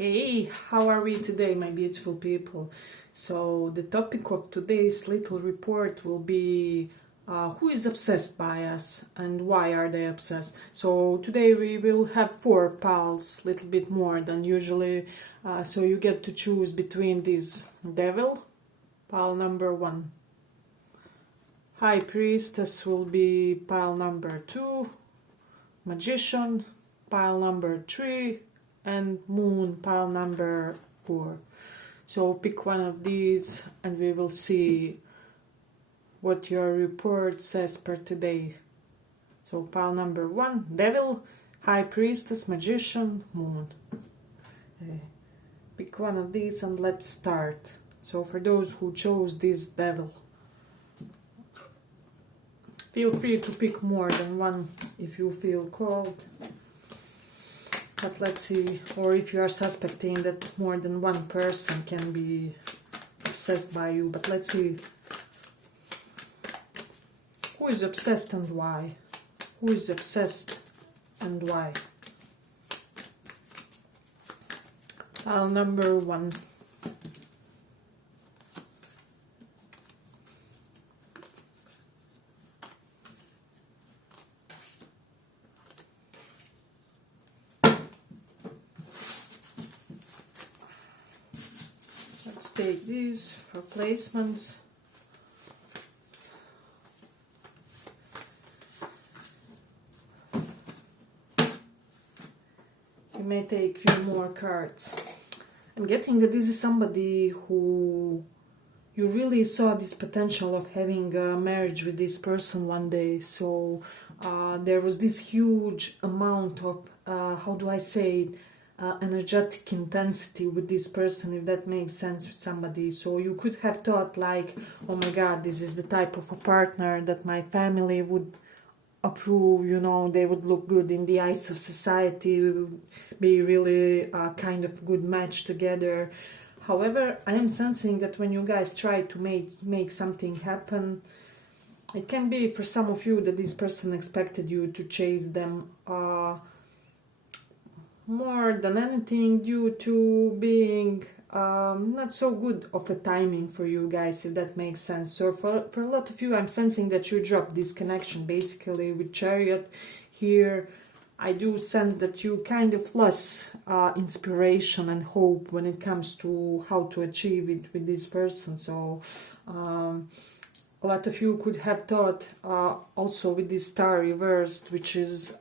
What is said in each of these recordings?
Hey, how are we today, my beautiful people? So the topic of today's little report will be who is obsessed by us and why are they obsessed. So today we will have 4 pals, little bit more than usually. So you get to choose between these: devil, pile number 1. High priestess will be pile number 2. Magician, pile number 3. And moon, pile number 4. So pick one of these and we will see what your report says per today. So pile number 1, devil, high priestess, magician, moon. Pick one of these and let's start. So for those who chose this devil, feel free to pick more than one if you feel called. But let's see, or if you are suspecting that more than one person can be obsessed by you. But let's see, who is obsessed and why? Who is obsessed and why? Pile number 1. Let's take these for placements. You may take a few more cards. I'm getting that this is somebody who you really saw this potential of having a marriage with this person one day. So there was this huge amount of, how do I say it, energetic intensity with this person, if that makes sense, with somebody. So you could have thought like, oh my god, this is the type of a partner that my family would approve, you know, they would look good in the eyes of society, we would be really a kind of good match together. However, I am sensing that when you guys try to make something happen, it can be for some of you that this person expected you to chase them more than anything, due to being not so good of a timing for you guys, if that makes sense. So for a lot of you, I'm sensing that you dropped this connection basically with Chariot here. I do sense that you kind of lost inspiration and hope when it comes to how to achieve it with this person. So a lot of you could have thought also with this star reversed, which is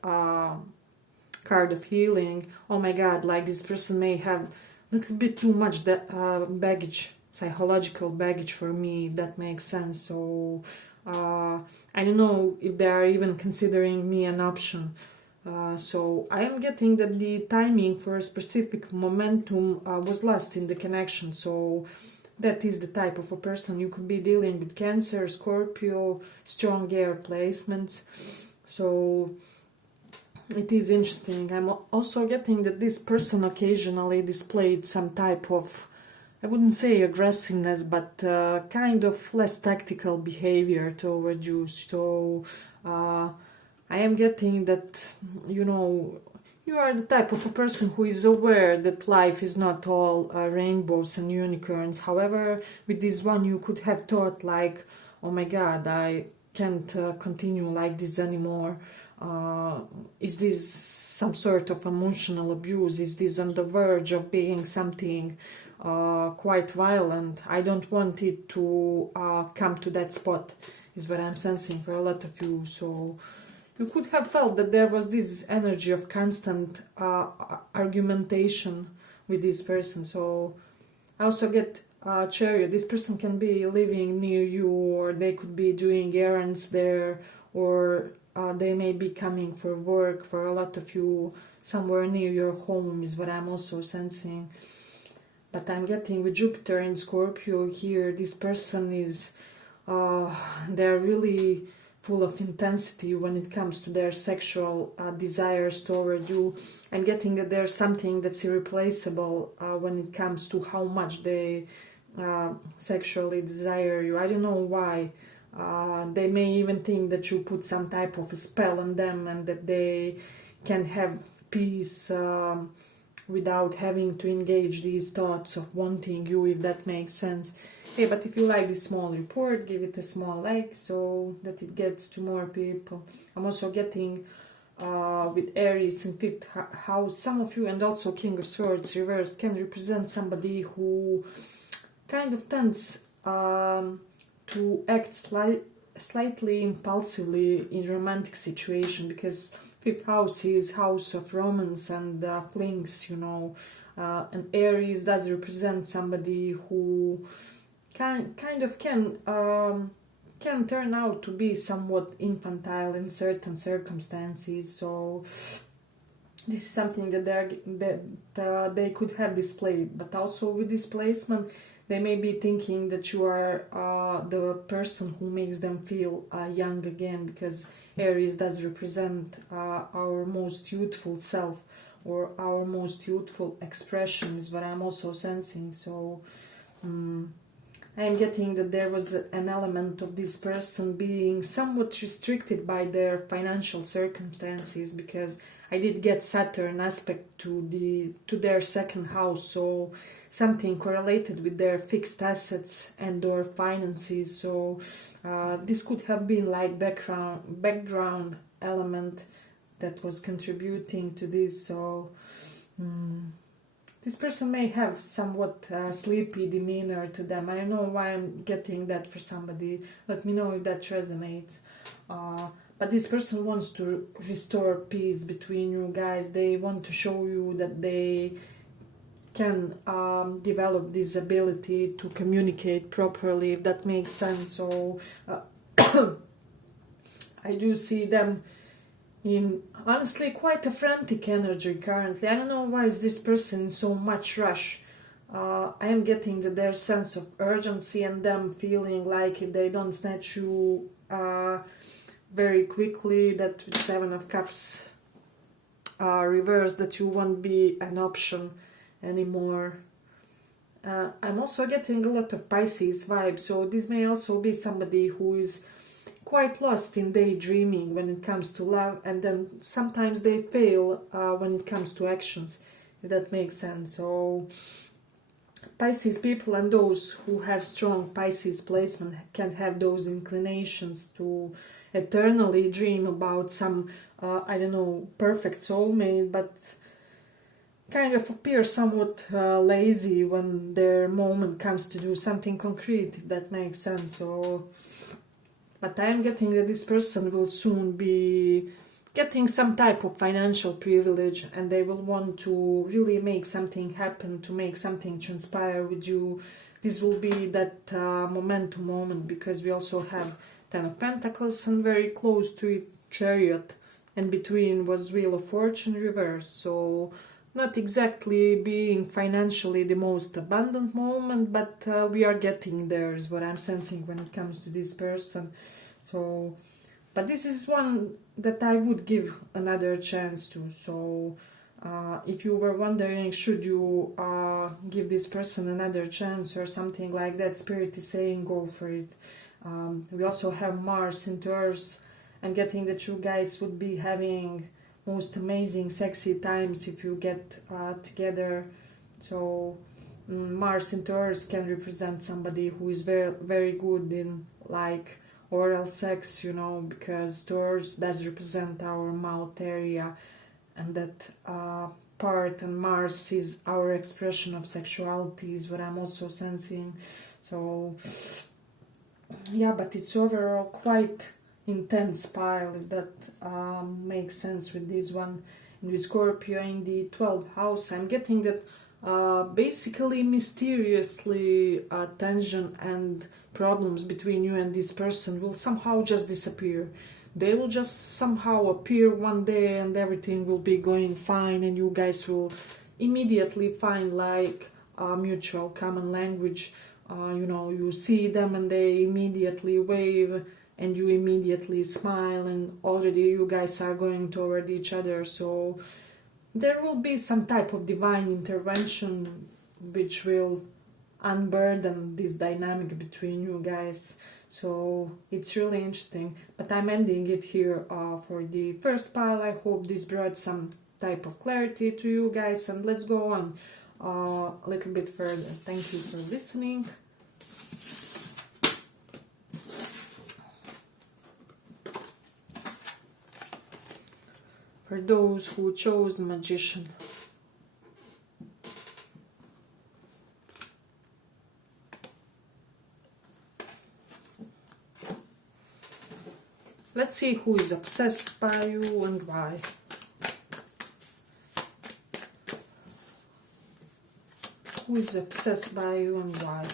card of healing, oh my god, like this person may have a little bit too much baggage, psychological baggage for me, if that makes sense. So I don't know if they are even considering me an option. So I am getting that the timing for a specific momentum was lost in the connection. So that is the type of a person. You could be dealing with Cancer, Scorpio, strong air placements. So it is interesting. I'm also getting that this person occasionally displayed some type of, I wouldn't say aggressiveness, but kind of less tactical behavior toward you. So I am getting that, you know, you are the type of a person who is aware that life is not all rainbows and unicorns. However, with this one you could have thought like, oh my god, I can't continue like this anymore. Is this some sort of emotional abuse? Is this on the verge of being something quite violent? I don't want it to come to that spot, is what I'm sensing for a lot of you. So you could have felt that there was this energy of constant argumentation with this person. So I also get Chariot. This person can be living near you, or they could be doing errands there, or they may be coming for work. For a lot of you, somewhere near your home is what I'm also sensing. But I'm getting with Jupiter in Scorpio here, this person is, they're really full of intensity when it comes to their sexual desires toward you. I'm getting that there's something that's irreplaceable when it comes to how much they sexually desire you. I don't know why. They may even think that you put some type of a spell on them and that they can have peace without having to engage these thoughts of wanting you, if that makes sense. Hey, but if you like this small report, give it a small like so that it gets to more people. I'm also getting with Aries in 5th house, some of you, and also King of Swords reversed, can represent somebody who kind of tends to act slightly impulsively in romantic situation, because 5th house is house of romance and flings, you know, and Aries does represent somebody who can turn out to be somewhat infantile in certain circumstances. So this is something that they could have displayed. But also with this placement, they may be thinking that you are the person who makes them feel young again, because Aries does represent our most youthful self, or our most youthful expression, is what I'm also sensing. So I'm getting that there was an element of this person being somewhat restricted by their financial circumstances, because I did get Saturn aspect to their 2nd house, so something correlated with their fixed assets and or finances. So this could have been like background element that was contributing to this. So this person may have somewhat sleepy demeanor to them. I don't know why I'm getting that for somebody. Let me know if that resonates. But this person wants to restore peace between you guys. They want to show you that they can develop this ability to communicate properly, if that makes sense. So I do see them in honestly quite a frantic energy currently. I don't know why is this person in so much rush. I am getting that their sense of urgency and them feeling like if they don't snatch you very quickly, that with 7 of Cups reverse, that you won't be an option anymore. I'm also getting a lot of Pisces vibes, so this may also be somebody who is quite lost in daydreaming when it comes to love, and then sometimes they fail when it comes to actions, if that makes sense. So Pisces people and those who have strong Pisces placement can have those inclinations to eternally dream about some I don't know, perfect soulmate, but kind of appear somewhat lazy when their moment comes to do something concrete, if that makes sense. So but I am getting that this person will soon be getting some type of financial privilege, and they will want to really make something happen, to make something transpire with you. This will be that momentum moment, because we also have 10 of Pentacles and very close to it Chariot, and between was Wheel of Fortune reverse. So not exactly being financially the most abundant moment, but we are getting there, is what I'm sensing when it comes to this person. So, but this is one that I would give another chance to. So if you were wondering, should you give this person another chance or something like that, Spirit is saying go for it. We also have Mars in Taurus, and getting that you guys would be having most amazing sexy times if you get together. So Mars in Taurus can represent somebody who is very, very good in like oral sex, you know, because Taurus does represent our mouth area, and that part, and Mars is our expression of sexuality, is what I'm also sensing. So yeah, but it's overall quite intense pile, if that makes sense with this one. And with Scorpio in the 12th house, I'm getting that basically mysteriously tension and problems between you and this person will somehow just disappear. They will just somehow appear one day and everything will be going fine, and you guys will immediately find like a mutual common language. You know, you see them and they immediately wave and you immediately smile, and already you guys are going toward each other. So there will be some type of divine intervention which will unburden this dynamic between you guys. So it's really interesting, but I'm ending it here for the first pile. I hope this brought some type of clarity to you guys, and let's go on a little bit further. Thank you for listening. For those who chose Magician, let's see who is obsessed by you and why. Who is obsessed by you and why?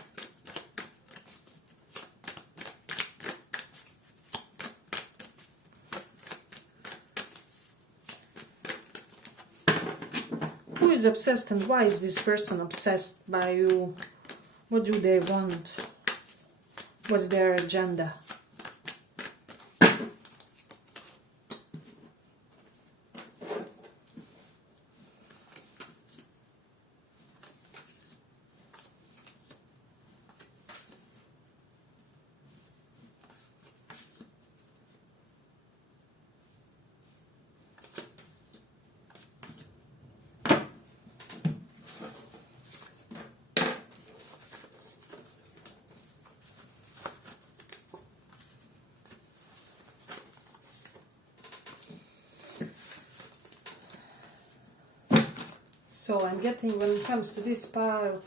Who is obsessed and why is this person obsessed by you? What do they want? What's their agenda? So I'm getting, when it comes to this pile,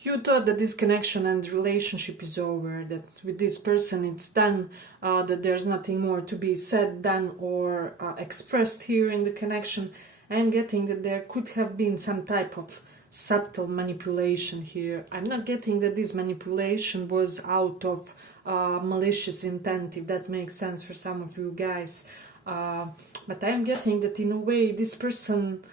you thought that this connection and relationship is over, that with this person it's done, that there's nothing more to be said, done, or expressed here in the connection. I'm getting that there could have been some type of subtle manipulation here. I'm not getting that this manipulation was out of malicious intent, if that makes sense for some of you guys. But I'm getting that in a way this person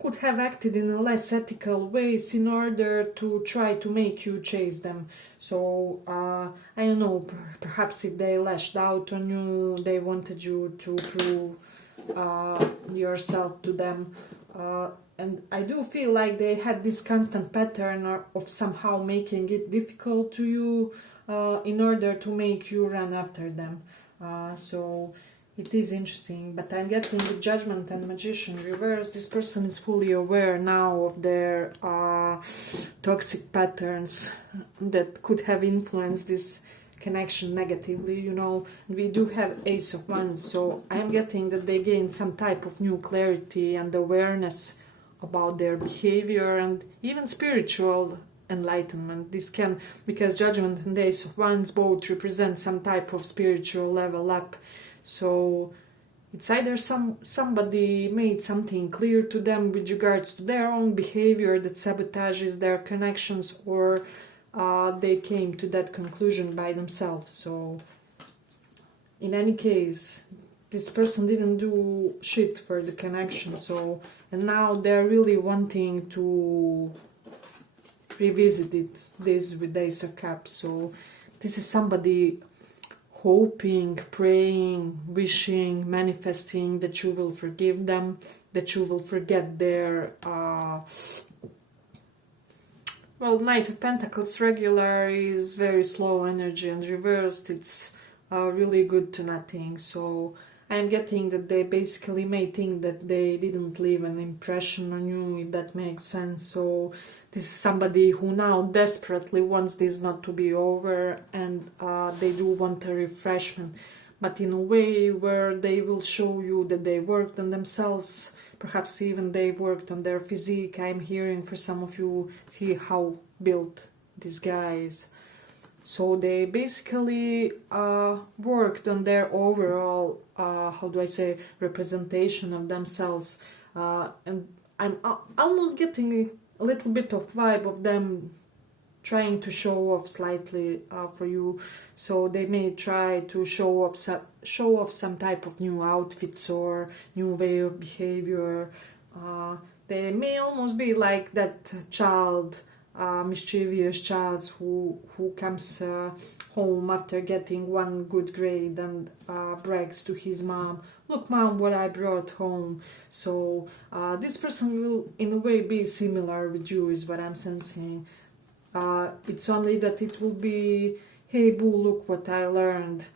could have acted in a less ethical ways in order to try to make you chase them. So I don't know, perhaps if they lashed out on you, they wanted you to prove yourself to them, and I do feel like they had this constant pattern of somehow making it difficult to you in order to make you run after them. So it is interesting, but I'm getting the Judgment and Magician reverse. This person is fully aware now of their toxic patterns that could have influenced this connection negatively, you know. We do have Ace of Wands, so I'm getting that they gain some type of new clarity and awareness about their behavior and even spiritual enlightenment. This can, because Judgment and Ace of Wands both represent some type of spiritual level up. So it's either somebody made something clear to them with regards to their own behavior that sabotages their connections, or they came to that conclusion by themselves. So in any case, this person didn't do shit for the connection. So, and now they're really wanting to revisit this with Ace of Cups. So this is somebody hoping, praying, wishing, manifesting that you will forgive them, that you will forget their well, Knight of Pentacles regular is very slow energy, and reversed it's really good to nothing. So I'm getting that they basically may think that they didn't leave an impression on you, if that makes sense. So this is somebody who now desperately wants this not to be over, and they do want a refreshment, but in a way where they will show you that they worked on themselves. Perhaps even they worked on their physique. I'm hearing for some of you, see how built this guy is. So they basically worked on their overall, how do I say, representation of themselves. And I'm almost getting a little bit of vibe of them trying to show off slightly for you. So they may try to show off some type of new outfits or new way of behavior. They may almost be like that child, mischievous child who comes home after getting one good grade and brags to his mom, "Look, mom, what I brought home." So this person will in a way be similar with you, is what I'm sensing. It's only that it will be, "Hey boo, look what I learned.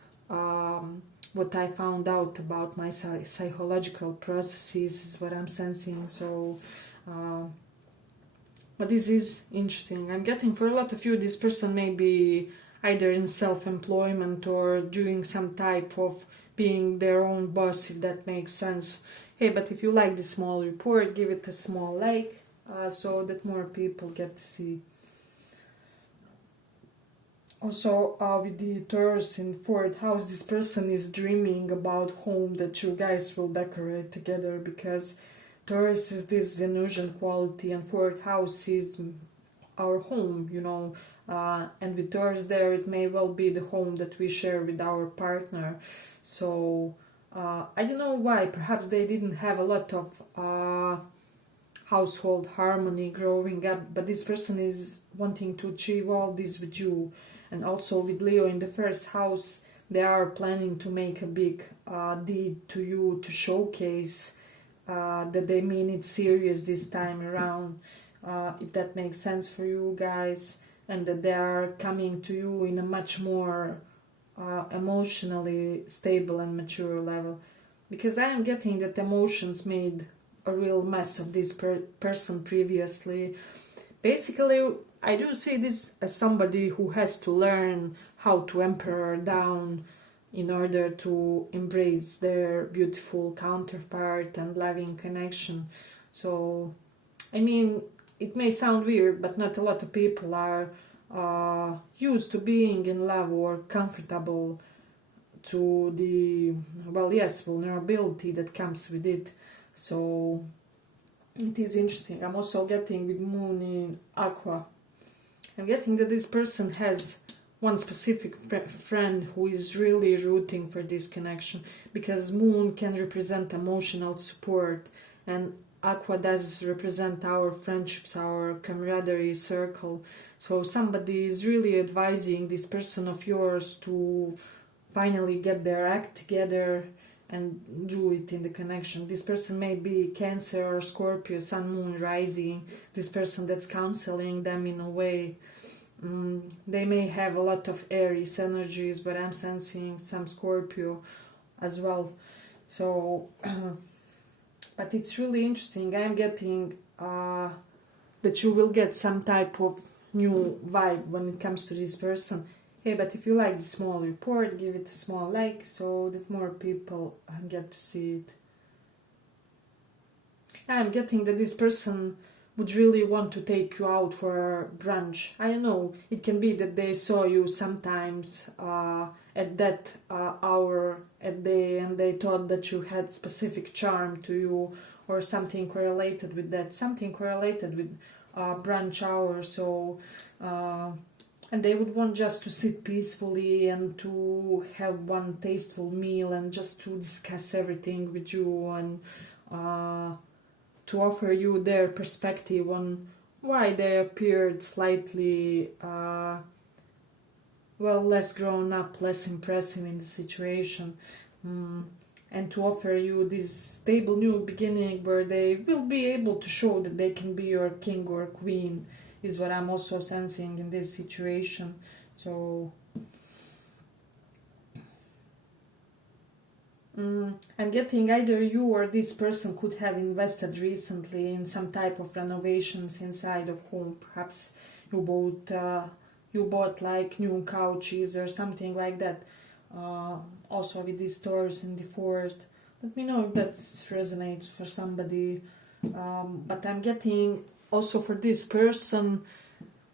what I found out about my psychological processes, is what I'm sensing. So but this is interesting. I'm getting, for a lot of you, this person may be either in self-employment or doing some type of being their own boss, if that makes sense. Hey, but if you like the small report, give it a small like, so that more people get to see. Also, with the Taurus in 4th house, this person is dreaming about home that you guys will decorate together, because Taurus is this Venusian quality and 4th house is our home, you know. And with Taurus there, it may well be the home that we share with our partner. So I don't know why, perhaps they didn't have a lot of household harmony growing up, but this person is wanting to achieve all this with you. And also with Leo in the 1st house, they are planning to make a big deed to you to showcase that they mean it serious this time around, if that makes sense for you guys, and that they are coming to you in a much more emotionally stable and mature level. Because I am getting that emotions made a real mess of this person previously. Basically, I do see this as somebody who has to learn how to emperor down in order to embrace their beautiful counterpart and loving connection. So, I mean, it may sound weird, but not a lot of people are used to being in love or comfortable to the, well, yes, vulnerability that comes with it. So, it is interesting. I'm also getting with Moon in Aqua. I'm getting that this person has one specific friend who is really rooting for this connection, because Moon can represent emotional support and Aqua does represent our friendships, our camaraderie circle. So somebody is really advising this person of yours to finally get their act together and do it in the connection. This person may be Cancer or Scorpio, Sun, Moon, Rising. This person that's counseling them in a way. They may have a lot of Aries energies, but I'm sensing some Scorpio as well. So, but it's really interesting. I'm getting that you will get some type of new vibe when it comes to this person. Hey, but if you like the small report, give it a small like so that more people get to see it. I'm getting that this person would really want to take you out for a brunch. I don't know, it can be that they saw you sometimes at that hour at day and they thought that you had specific charm to you, or something correlated with that, something correlated with brunch hour. So and they would want just to sit peacefully and to have one tasteful meal and just to discuss everything with you and to offer you their perspective on why they appeared slightly, less grown up, less impressive in the situation. And to offer you this stable new beginning where they will be able to show that they can be your king or queen, is what I'm also sensing in this situation. So I'm getting either you or this person could have invested recently in some type of renovations inside of home. Perhaps you bought like new couches or something like that. Also with these stores in the 4th. Let me know if that resonates for somebody. But I'm getting also for this person,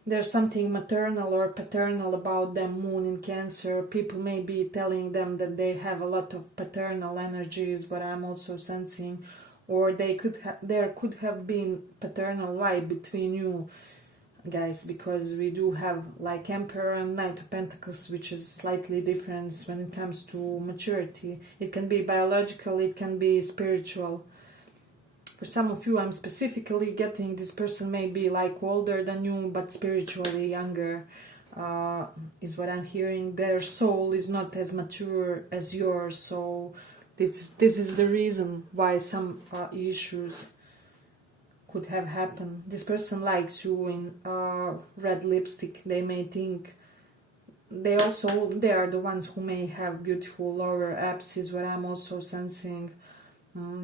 there's something maternal or paternal about them, Moon in Cancer. People may be telling them that they have a lot of paternal energies, but I'm also sensing, or there could have been paternal vibe between you guys, because we do have like Emperor and Knight of Pentacles, which is slightly different when it comes to maturity. It can be biological, it can be spiritual. For some of you, I'm specifically getting this person may be like older than you, but spiritually younger, is what I'm hearing. Their soul is not as mature as yours, so this is the reason why some issues could have happened. This person likes you in red lipstick. They may think they are the ones who may have beautiful lower abs, is what I'm also sensing.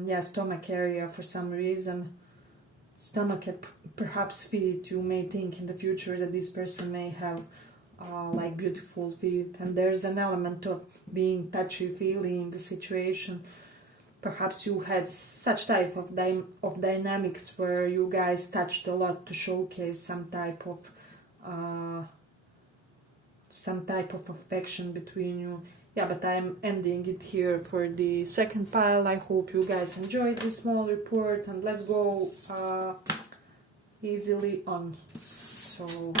Yeah, stomach area for some reason. Stomach and perhaps feet. You may think in the future that this person may have like beautiful feet, and there's an element of being touchy-feely in the situation. Perhaps you had such type of dynamics where you guys touched a lot to showcase some type of affection between you. Yeah, but I'm ending it here for the second pile. I hope you guys enjoyed this small report, and let's go easily on. So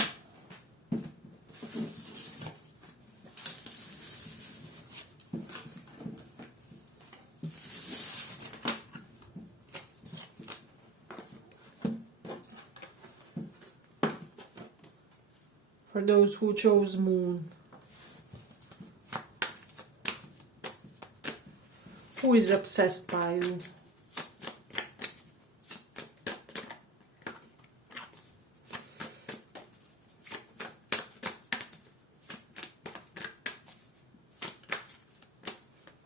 for those who chose moon, who is obsessed by you?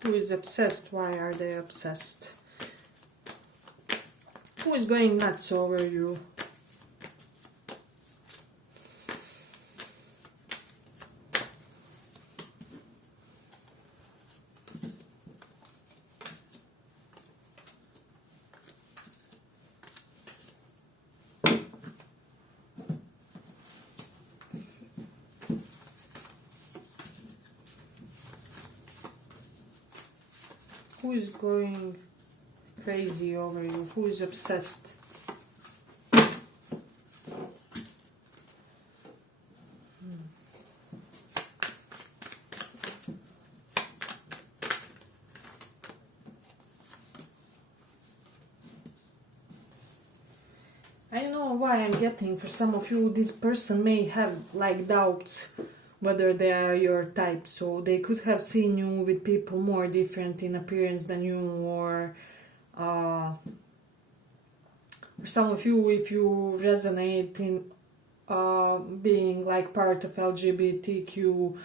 Who is obsessed? Why are they obsessed? Who is going nuts over you? Who is going crazy over you? Who is obsessed? I don't know why I'm getting, for some of you, this person may have like doubts whether they are your type, so they could have seen you with people more different in appearance than you, or for some of you, if you resonate in being like part of LGBTQ,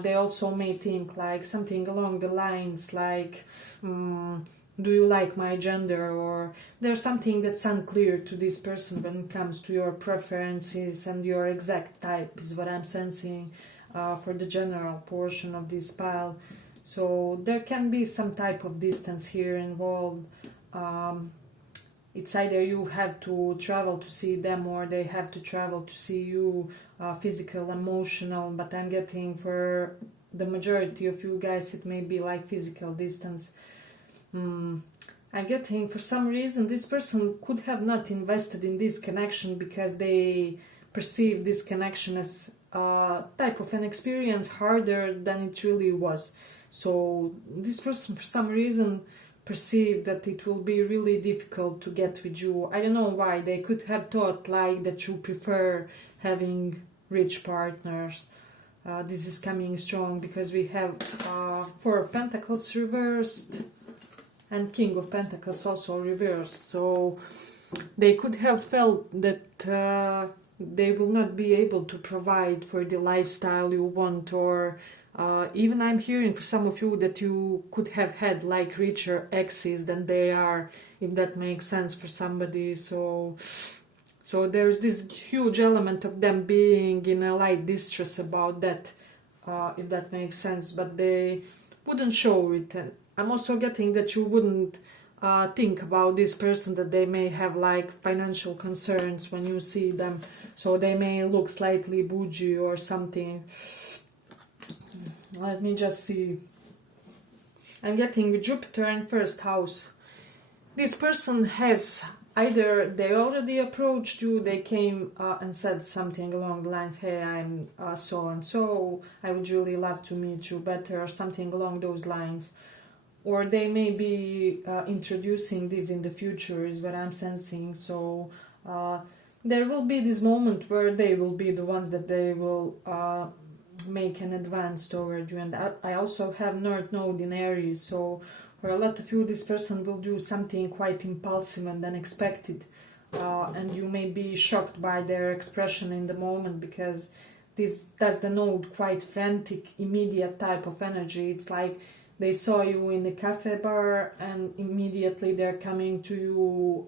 they also may think like something along the lines like, do you like my gender? Or there's something that's unclear to this person when it comes to your preferences and your exact type, is what I'm sensing for the general portion of this pile. So there can be some type of distance here involved. It's either you have to travel to see them, or they have to travel to see you, physical, emotional, but I'm getting for the majority of you guys it may be like physical distance. I'm getting, for some reason, this person could have not invested in this connection because they perceive this connection as a type of an experience harder than it really was. So this person, for some reason, perceived that it will be really difficult to get with you. I don't know why. They could have thought like that you prefer having rich partners. This is coming strong because we have Four of Pentacles reversed and King of Pentacles also reversed. So they could have felt that they will not be able to provide for the lifestyle you want, or even I'm hearing for some of you that you could have had like richer exes than they are, if that makes sense for somebody. So there's this huge element of them being in a light distress about that, if that makes sense, but they wouldn't show it. And I'm also getting that you wouldn't think about this person, that they may have like financial concerns when you see them, so they may look slightly bougie or something. Let me just see. I'm getting with Jupiter in first house. This person has either they already approached you, they came and said something along the lines, hey, I'm so and so, I would really love to meet you better, or something along those lines. Or they may be introducing this in the future, is what I'm sensing. So there will be this moment where they will be the ones that they will make an advance toward you. And I also have North Node in Aries, so for a lot of you this person will do something quite impulsive and unexpected, and you may be shocked by their expression in the moment, because that's denote quite frantic, immediate type of energy. It's like they saw you in the cafe bar and immediately they're coming to you,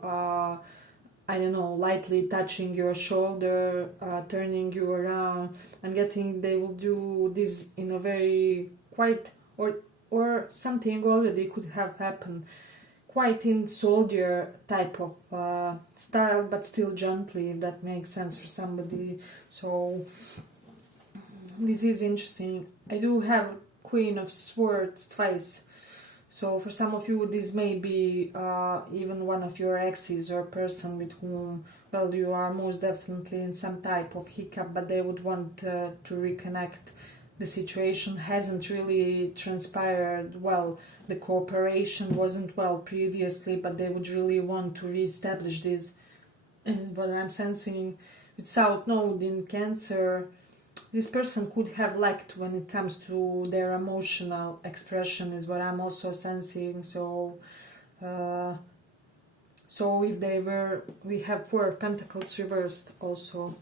I don't know, lightly touching your shoulder, turning you around. I'm getting they will do this in a very quite, or something already could have happened quite in soldier type of style, but still gently, if that makes sense for somebody. So this is interesting. I do have Queen of Swords twice. So for some of you, this may be even one of your exes or person with whom, well, you are most definitely in some type of hiccup, but they would want to reconnect. The situation hasn't really transpired well. The cooperation wasn't well previously, but they would really want to reestablish this. And what I'm sensing with South Node in Cancer, this person could have lacked when it comes to their emotional expression, is what I'm also sensing. So if they were, we have Four of Pentacles reversed also.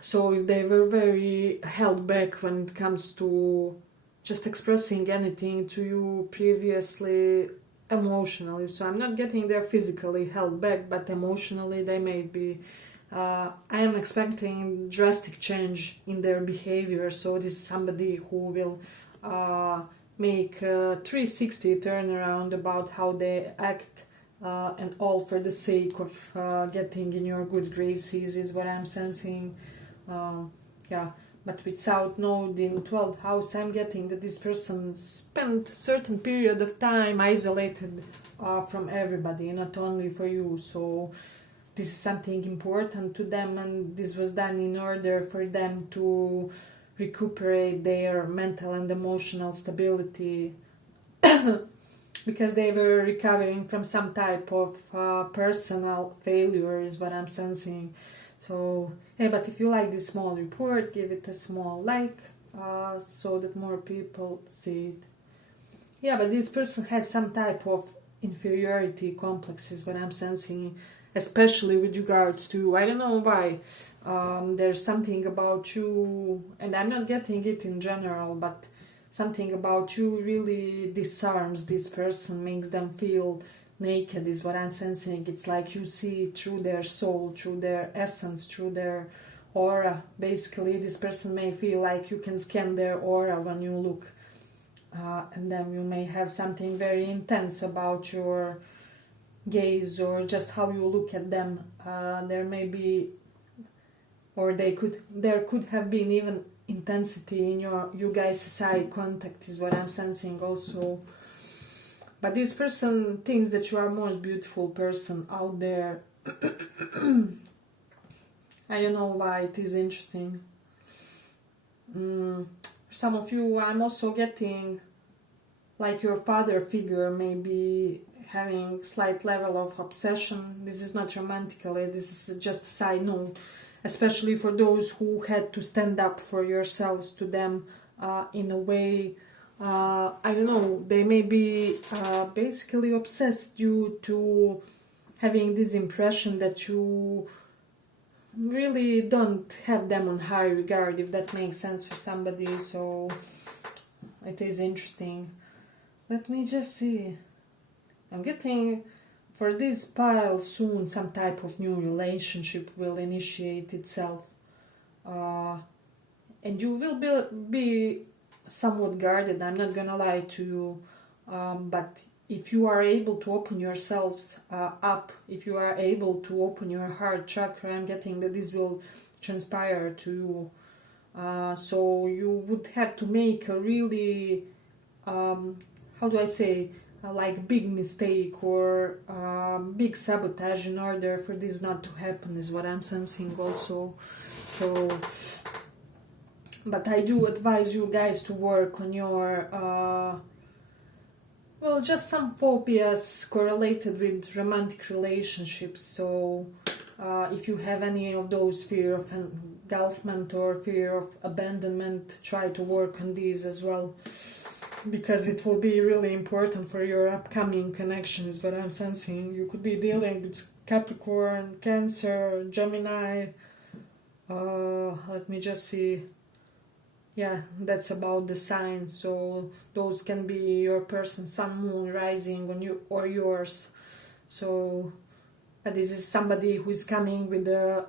So if they were very held back when it comes to just expressing anything to you previously emotionally. So I'm not getting they're physically held back, but emotionally they may be. I am expecting drastic change in their behavior. So this is somebody who will make a 360 turnaround about how they act, and all for the sake of getting in your good graces, is what I'm sensing. Yeah, but with South Node in 12th house, I'm getting that this person spent a certain period of time isolated from everybody, not only for you. So this is something important to them, and this was done in order for them to recuperate their mental and emotional stability because they were recovering from some type of personal failure, is what I'm sensing. So, hey, but if you like this small report, give it a small like, so that more people see it. Yeah, but this person has some type of inferiority complexes, what I'm sensing, especially with regards to, I don't know why, there's something about you, and I'm not getting it in general, but something about you really disarms this person, makes them feel naked, is what I'm sensing. It's like you see through their soul, through their essence, through their aura. Basically, this person may feel like you can scan their aura when you look, and then you may have something very intense about your gaze or just how you look at them. There may be, or there could have been even intensity in you guys' eye contact, is what I'm sensing also. But this person thinks that you are most beautiful person out there. I don't know why, it is interesting. For some of you, I'm also getting like your father figure may be having slight level of obsession. This is not romantically, this is just a side note. Especially for those who had to stand up for yourselves to them in a way. I don't know, they may be basically obsessed due to having this impression that you really don't have them on high regard, if that makes sense for somebody. So it is interesting. Let me just see. I'm getting for this pile soon some type of new relationship will initiate itself. And you will be somewhat guarded, I'm not gonna lie to you, but if you are able to open yourselves up, if you are able to open your heart chakra, I'm getting that this will transpire to you. So you would have to make a really, how do I say, like big mistake or big sabotage in order for this not to happen, is what I'm sensing also. So, but I do advise you guys to work on your, well, just some phobias correlated with romantic relationships. So if you have any of those, fear of engulfment or fear of abandonment, try to work on these as well, because it will be really important for your upcoming connections. But I'm sensing you could be dealing with Capricorn, Cancer, Gemini, Let me just see. Yeah, that's about the signs. So those can be your person, sun, moon, rising on you or yours. So this is somebody who is coming with a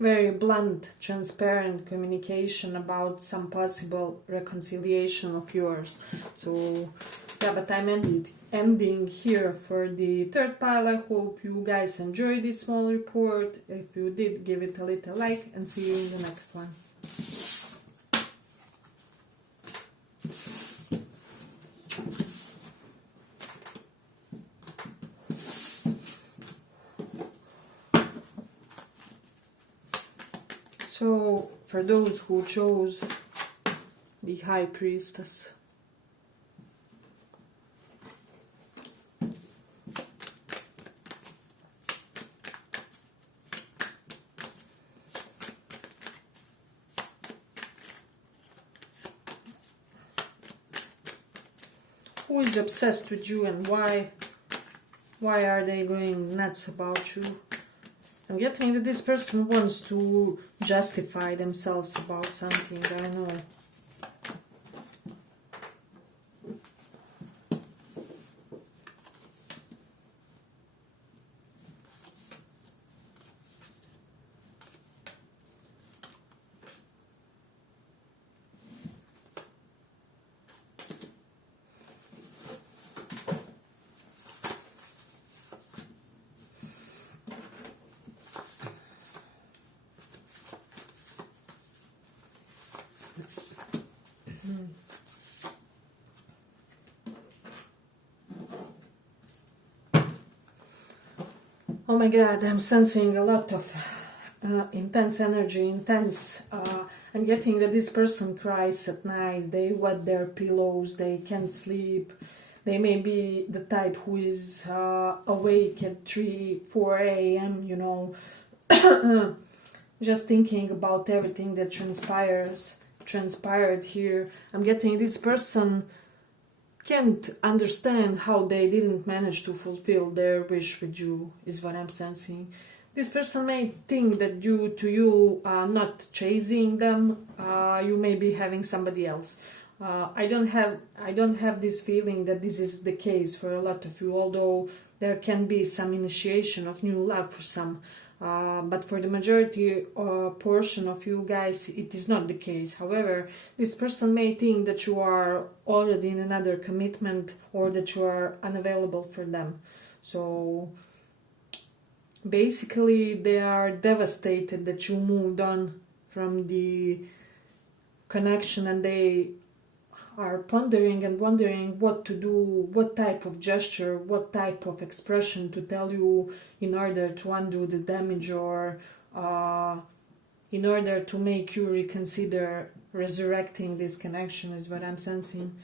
very blunt, transparent communication about some possible reconciliation of yours. So yeah, but I'm ending here for the third pile. I hope you guys enjoyed this small report. If you did, give it a little like, and see you in the next one. So, for those who chose the High Priestess, who is obsessed with you and why are they going nuts about you? I'm getting that this person wants to justify themselves about something, I know. Oh my god, I'm sensing a lot of intense energy, I'm getting that this person cries at night, they wet their pillows, they can't sleep. They may be the type who is awake at 3, 4 a.m., you know, just thinking about everything that transpired here. I'm getting this person can't understand how they didn't manage to fulfill their wish with you, is what I'm sensing. This person may think that due to you not chasing them, you may be having somebody else. I don't have this feeling that this is the case for a lot of you, although there can be some initiation of new love for some. But for the majority portion of you guys, it is not the case. However, this person may think that you are already in another commitment or that you are unavailable for them. So basically, they are devastated that you moved on from the connection, and they are pondering and wondering what to do, what type of gesture, what type of expression to tell you in order to undo the damage, or in order to make you reconsider resurrecting this connection, is what I'm sensing.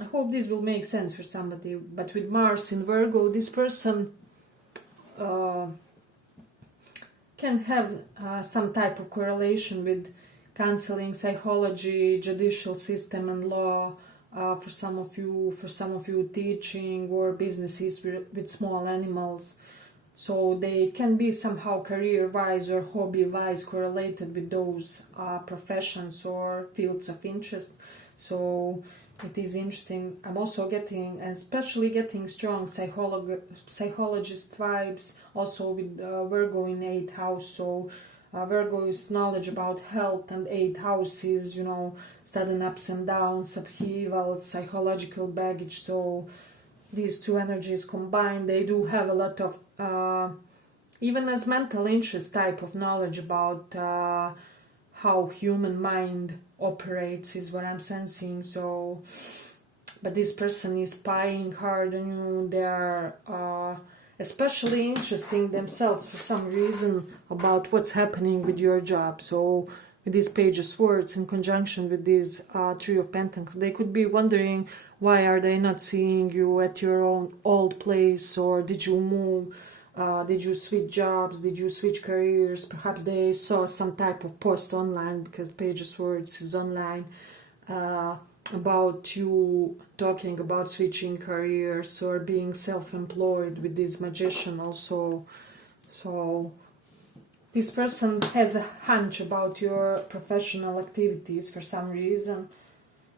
I hope this will make sense for somebody. But with Mars in Virgo, this person can have some type of correlation with counseling, psychology, judicial system and law, for some of you teaching or businesses with small animals. So they can be somehow career-wise or hobby-wise correlated with those professions or fields of interest. So it is interesting. I'm also especially getting strong psychologist vibes also with Virgo in 8th house. So Virgo is knowledge about health, and 8th house is, sudden ups and downs, upheavals, psychological baggage. So these two energies combined, they do have a lot of, even as mental interest type of knowledge about how human mind operates, is what I'm sensing. So, but this person is spying hard on you. They are especially interesting themselves for some reason about what's happening with your job. So with this Page of Swords in conjunction with this Three of Pentacles, they could be wondering, why are they not seeing you at your own old place, or did you move, did you switch jobs, did you switch careers? Perhaps they saw some type of post online, because Page of Swords is online, about you talking about switching careers or being self-employed with this Magician also. So this person has a hunch about your professional activities for some reason.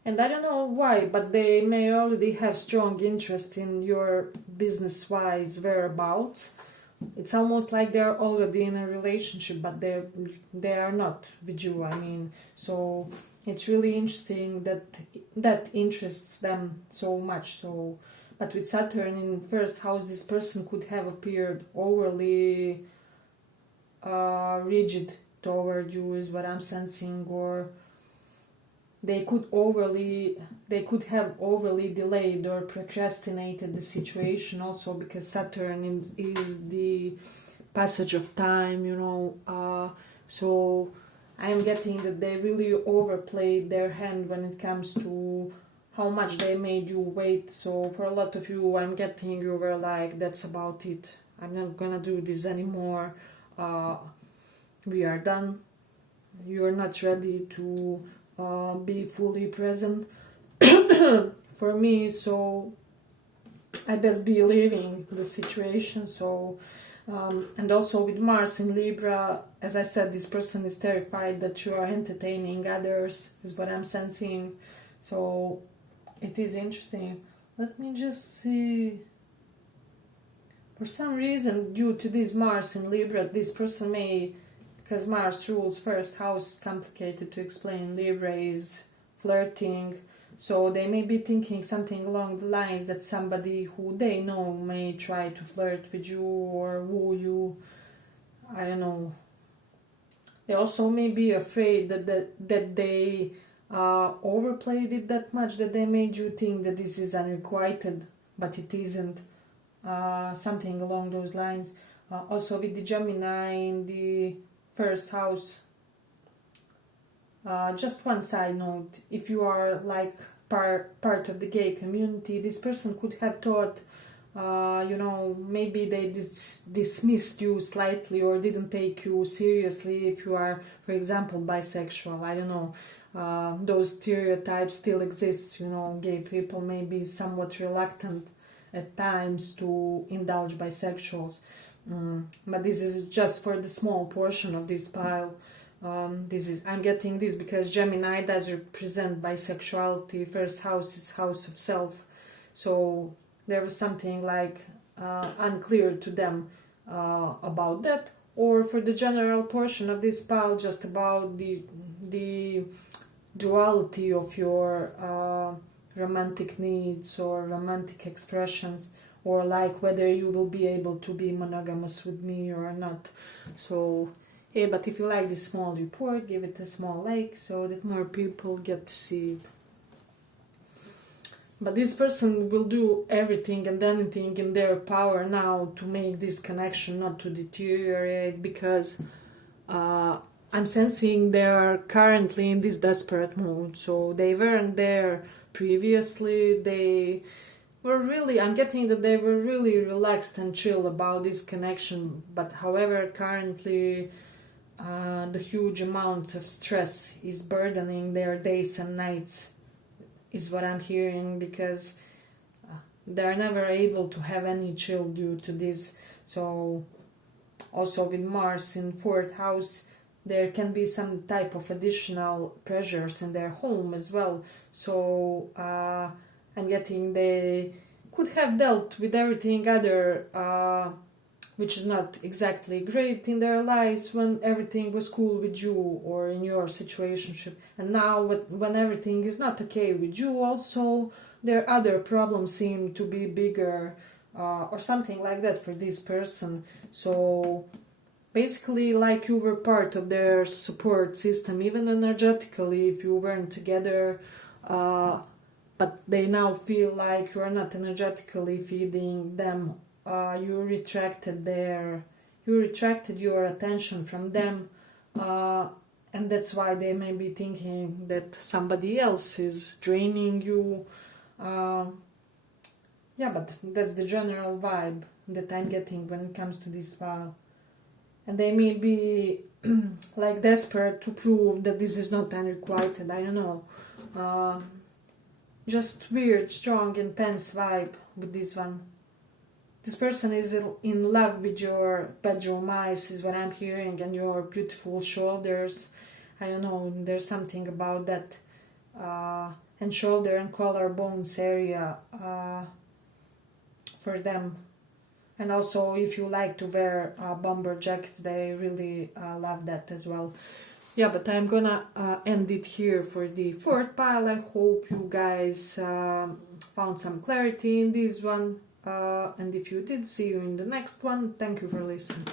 And I don't know why, but they may already have strong interest in your business-wise whereabouts. It's almost like they're already in a relationship, but they are not with you. I mean, so it's really interesting that interests them so much. So, but with Saturn in first house, this person could have appeared overly rigid toward you, is what I'm sensing, or they could have overly delayed or procrastinated the situation also, because Saturn is the passage of time, you know. So I'm getting that they really overplayed their hand when it comes to how much they made you wait. So for a lot of you, I'm getting you were like, that's about it. I'm not gonna do this anymore. We are done. You're not ready to be fully present for me, so I best be leaving the situation. So and also with Mars in Libra, as I said, this person is terrified that you are entertaining others, is what I'm sensing. So it is interesting. Let me just see. For some reason, due to this Mars in Libra, this person may, because Mars rules first house, complicated to explain. Libra is flirting, so they may be thinking something along the lines that somebody who they know may try to flirt with you or woo you. I don't know. They also may be afraid that they overplayed it that much, that they made you think that this is unrequited, but it isn't. Something along those lines. Also with the Gemini in the first house, just one side note, if you are like part of the gay community, this person could have thought, maybe they dismissed you slightly or didn't take you seriously if you are, for example, bisexual. I don't know, those stereotypes still exist, gay people may be somewhat reluctant at times to indulge bisexuals. But this is just for the small portion of this pile. I'm getting this because Gemini does represent bisexuality. First house is house of self, so there was something like unclear to them about that. Or for the general portion of this pile, just about the duality of your romantic needs or romantic expressions, or like whether you will be able to be monogamous with me or not. So yeah, but if you like this small report, give it a small like so that more people get to see it. But this person will do everything and anything in their power now to make this connection not to deteriorate, because I'm sensing they are currently in this desperate mood. So they weren't there previously. They were really, I'm getting that they were really relaxed and chill about this connection, but however currently the huge amount of stress is burdening their days and nights, is what I'm hearing, because they're never able to have any chill due to this. So also with Mars in fourth house, there can be some type of additional pressures in their home as well. So I'm getting they could have dealt with everything other which is not exactly great in their lives when everything was cool with you or in your situationship. And now when everything is not okay with you, also their other problems seem to be bigger or something like that for this person. So basically like you were part of their support system, even energetically, if you weren't together, but they now feel like you are not energetically feeding them. You retracted your attention from them, and that's why they may be thinking that somebody else is draining you. Yeah, but that's the general vibe that I'm getting when it comes to this file. And they may be like desperate to prove that this is not unrequited. I don't know. Just weird, strong, intense vibe with this one. This person is in love with your bedroom eyes, is what I'm hearing, and your beautiful shoulders. I don't know, there's something about that. And shoulder and collarbones area for them. And also, if you like to wear bomber jackets, they really love that as well. Yeah, but I'm gonna end it here for the fourth pile. I hope you guys found some clarity in this one. And if you did, see you in the next one. Thank you for listening.